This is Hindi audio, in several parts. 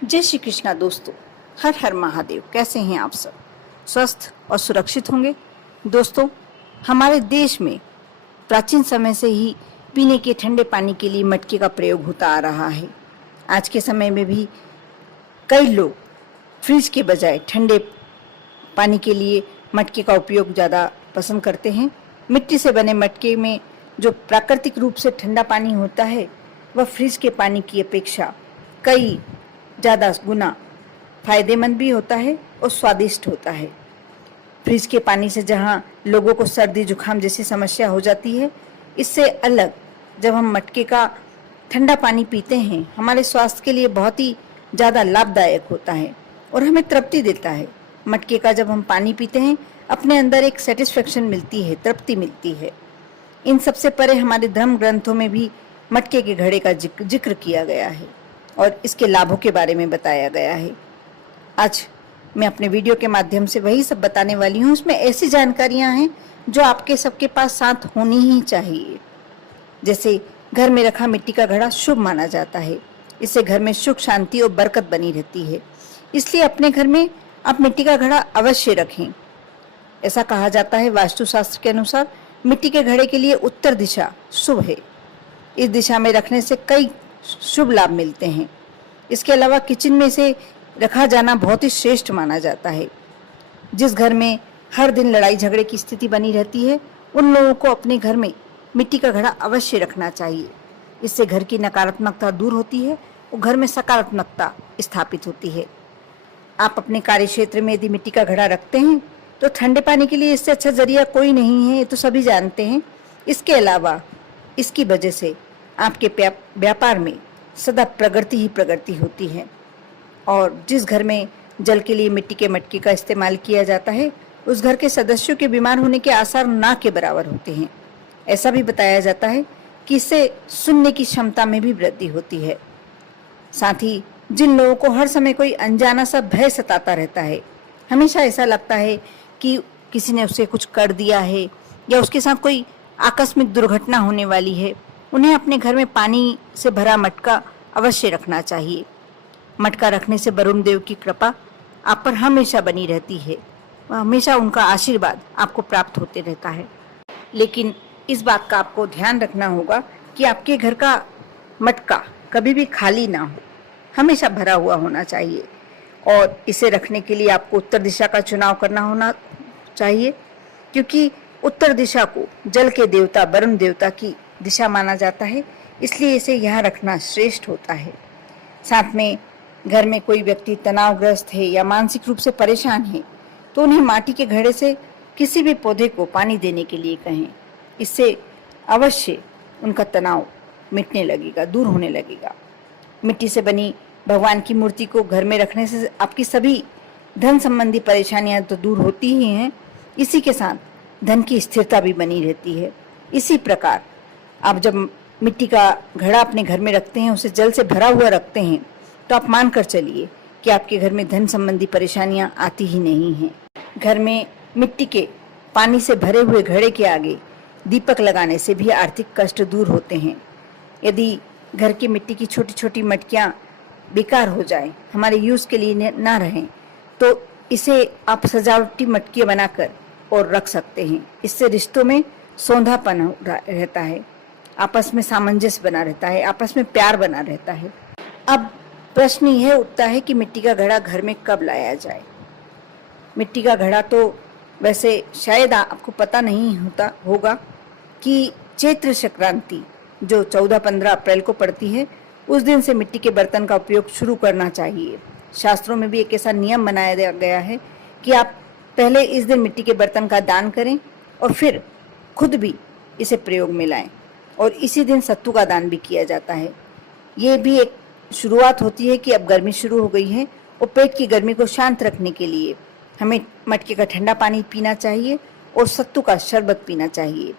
जय श्री कृष्णा दोस्तों। हर हर महादेव। कैसे हैं आप सब? स्वस्थ और सुरक्षित होंगे। दोस्तों, हमारे देश में प्राचीन समय से ही पीने के ठंडे पानी के लिए मटके का प्रयोग होता आ रहा है। आज के समय में भी कई लोग फ्रिज के बजाय ठंडे पानी के लिए मटके का उपयोग ज़्यादा पसंद करते हैं। मिट्टी से बने मटके में जो प्राकृतिक रूप से ठंडा पानी होता है वह फ्रिज के पानी की अपेक्षा कई ज़्यादा गुना फायदेमंद भी होता है और स्वादिष्ट होता है। फ्रिज के पानी से जहाँ लोगों को सर्दी जुकाम जैसी समस्या हो जाती है, इससे अलग जब हम मटके का ठंडा पानी पीते हैं हमारे स्वास्थ्य के लिए बहुत ही ज़्यादा लाभदायक होता है और हमें तृप्ति देता है। मटके का जब हम पानी पीते हैं अपने अंदर एक सेटिस्फेक्शन मिलती है, तृप्ति मिलती है। इन सबसे परे हमारे धर्म ग्रंथों में भी मटके के घड़े का जिक्र किया गया है और इसके लाभों के बारे में बताया गया है। आज मैं अपने वीडियो के माध्यम से वही सब बताने वाली हूँ। उसमें ऐसी जानकारियाँ हैं जो आपके सबके पास साथ होनी ही चाहिए। जैसे घर में रखा मिट्टी का घड़ा शुभ माना जाता है, इससे घर में सुख शांति और बरकत बनी रहती है, इसलिए अपने घर में आप मिट्टी का घड़ा अवश्य रखें। ऐसा कहा जाता है वास्तुशास्त्र के अनुसार मिट्टी के घड़े के लिए उत्तर दिशा शुभ है। इस दिशा में रखने से कई शुभ लाभ मिलते हैं। इसके अलावा किचन में इसे रखा जाना बहुत ही श्रेष्ठ माना जाता है। जिस घर में हर दिन लड़ाई झगड़े की स्थिति बनी रहती है उन लोगों को अपने घर में मिट्टी का घड़ा अवश्य रखना चाहिए। इससे घर की नकारात्मकता दूर होती है और घर में सकारात्मकता स्थापित होती है। आप अपने कार्य क्षेत्र में यदि मिट्टी का घड़ा रखते हैं तो ठंडे पानी के लिए इससे अच्छा जरिया कोई नहीं है, ये तो सभी जानते हैं। इसके अलावा इसकी वजह से आपके व्यापार में सदा प्रगति ही प्रगति होती है और जिस घर में जल के लिए मिट्टी के मटके का इस्तेमाल किया जाता है उस घर के सदस्यों के बीमार होने के आसार ना के बराबर होते हैं। ऐसा भी बताया जाता है कि इससे सुनने की क्षमता में भी वृद्धि होती है। साथ ही जिन लोगों को हर समय कोई अनजाना सा भय सताता रहता है, हमेशा ऐसा लगता है कि किसी ने उसे कुछ कर दिया है या उसके साथ कोई आकस्मिक दुर्घटना होने वाली है, उन्हें अपने घर में पानी से भरा मटका अवश्य रखना चाहिए। मटका रखने से वरुण देव की कृपा आप पर हमेशा बनी रहती है, हमेशा उनका आशीर्वाद आपको प्राप्त होते रहता है। लेकिन इस बात का आपको ध्यान रखना होगा कि आपके घर का मटका कभी भी खाली ना हो, हमेशा भरा हुआ होना चाहिए और इसे रखने के लिए आपको उत्तर दिशा का चुनाव करना होना चाहिए, क्योंकि उत्तर दिशा को जल के देवता वरुण देवता की दिशा माना जाता है, इसलिए इसे यहाँ रखना श्रेष्ठ होता है। साथ में घर में कोई व्यक्ति तनावग्रस्त है या मानसिक रूप से परेशान है तो उन्हें माटी के घड़े से किसी भी पौधे को पानी देने के लिए कहें। इससे अवश्य उनका तनाव मिटने लगेगा, दूर होने लगेगा। मिट्टी से बनी भगवान की मूर्ति को घर में रखने से आपकी सभी धन संबंधी परेशानियां तो दूर होती ही हैं, इसी के साथ धन की स्थिरता भी बनी रहती है। इसी प्रकार आप जब मिट्टी का घड़ा अपने घर में रखते हैं, उसे जल से भरा हुआ रखते हैं, तो आप मान कर चलिए कि आपके घर में धन संबंधी परेशानियां आती ही नहीं हैं। घर में मिट्टी के पानी से भरे हुए घड़े के आगे दीपक लगाने से भी आर्थिक कष्ट दूर होते हैं। यदि घर की मिट्टी की छोटी छोटी मटकियां बेकार हो जाए, हमारे यूज़ के लिए ना रहें, तो इसे आप सजावटी मटकियां बनाकर और रख सकते हैं। इससे रिश्तों में सौंधापन रहता है, आपस में सामंजस्य बना रहता है, आपस में प्यार बना रहता है। अब प्रश्न यह उठता है कि मिट्टी का घड़ा घर में कब लाया जाए। मिट्टी का घड़ा तो वैसे शायद आपको पता नहीं होगा कि चैत्र संक्रांति जो 14-15 अप्रैल को पड़ती है, उस दिन से मिट्टी के बर्तन का उपयोग शुरू करना चाहिए। शास्त्रों में भी एक ऐसा नियम बनाया गया है कि आप पहले इस दिन मिट्टी के बर्तन का दान करें और फिर खुद भी इसे प्रयोग में लाएं और इसी दिन सत्तू का दान भी किया जाता है। ये भी एक शुरुआत होती है कि अब गर्मी शुरू हो गई है और पेट की गर्मी को शांत रखने के लिए हमें मटके का ठंडा पानी पीना चाहिए और सत्तू का शरबत पीना चाहिए।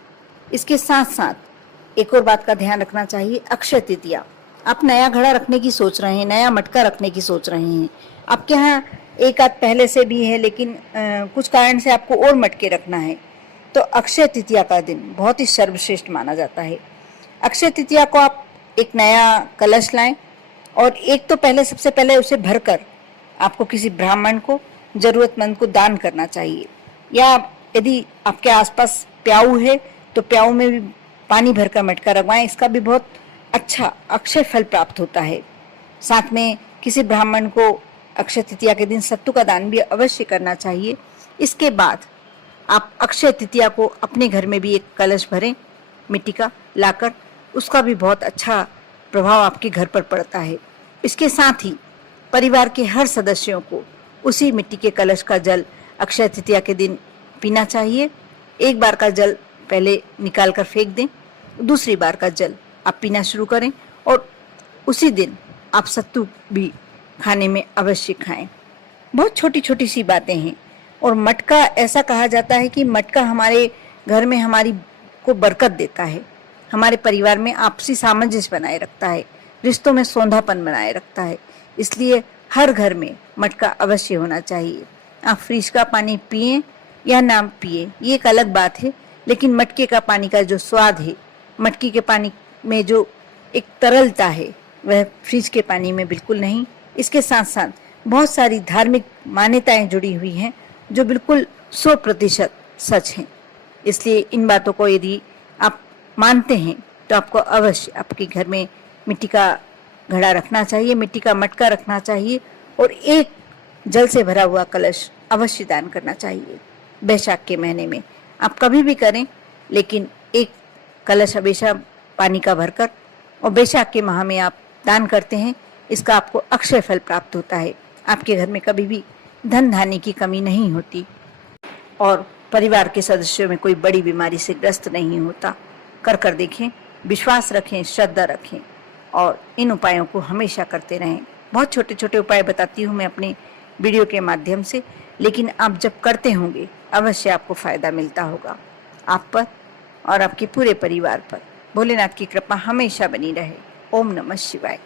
इसके साथ साथ एक और बात का ध्यान रखना चाहिए, अक्षय तृतीया। आप नया घड़ा रखने की सोच रहे हैं, नया मटका रखने की सोच रहे हैं, आपके यहाँ एक आध पहले से भी है लेकिन कुछ कारण से आपको और मटके रखना है, तो अक्षय तृतीया का दिन बहुत ही सर्वश्रेष्ठ माना जाता है। अक्षय तृतीया को आप एक नया कलश लाएं और एक तो पहले सबसे पहले उसे भरकर आपको किसी ब्राह्मण को, जरूरतमंद को दान करना चाहिए। या यदि आपके आसपास प्याऊ है तो प्याऊ में भी पानी भरकर मटका रखवाएं, इसका भी बहुत अच्छा अक्षय फल प्राप्त होता है। साथ में किसी ब्राह्मण को अक्षय तृतीया के दिन सत्तू का दान भी अवश्य करना चाहिए। इसके बाद आप अक्षय तृतीया को अपने घर में भी एक कलश भरें मिट्टी का लाकर, उसका भी बहुत अच्छा प्रभाव आपके घर पर पड़ता है। इसके साथ ही परिवार के हर सदस्यों को उसी मिट्टी के कलश का जल अक्षय तृतीया के दिन पीना चाहिए। एक बार का जल पहले निकाल कर फेंक दें, दूसरी बार का जल आप पीना शुरू करें और उसी दिन आप सत्तू भी खाने में अवश्य खाएं। बहुत छोटी छोटी सी बातें हैं। और मटका, ऐसा कहा जाता है कि मटका हमारे घर में हमारी को बरकत देता है, हमारे परिवार में आपसी सामंजस्य बनाए रखता है, रिश्तों में सौंधापन बनाए रखता है। इसलिए हर घर में मटका अवश्य होना चाहिए। आप फ्रिज का पानी पिएं या ना पिएं, ये एक अलग बात है, लेकिन मटके का पानी का जो स्वाद है, मटके के पानी में जो एक तरलता है, वह फ्रिज के पानी में बिल्कुल नहीं। इसके साथ साथ बहुत सारी धार्मिक मान्यताएं जुड़ी हुई हैं जो बिल्कुल 100% सच हैं। इसलिए इन बातों को यदि आप मानते हैं तो आपको अवश्य आपके घर में मिट्टी का घड़ा रखना चाहिए, मिट्टी का मटका रखना चाहिए और एक जल से भरा हुआ कलश अवश्य दान करना चाहिए। बैसाख के महीने में आप कभी भी करें, लेकिन एक कलश हमेशा पानी का भरकर, और बैसाख के माह में आप दान करते हैं, इसका आपको अक्षय फल प्राप्त होता है। आपके घर में कभी भी धन धान्य की कमी नहीं होती और परिवार के सदस्यों में कोई बड़ी बीमारी से ग्रस्त नहीं होता। कर देखें, विश्वास रखें, श्रद्धा रखें और इन उपायों को हमेशा करते रहें। बहुत छोटे छोटे उपाय बताती हूँ मैं अपने वीडियो के माध्यम से, लेकिन आप जब करते होंगे अवश्य आपको फायदा मिलता होगा। आप पर और आपके पूरे परिवार पर भोलेनाथ की कृपा हमेशा बनी रहे। ओम नमः शिवाय।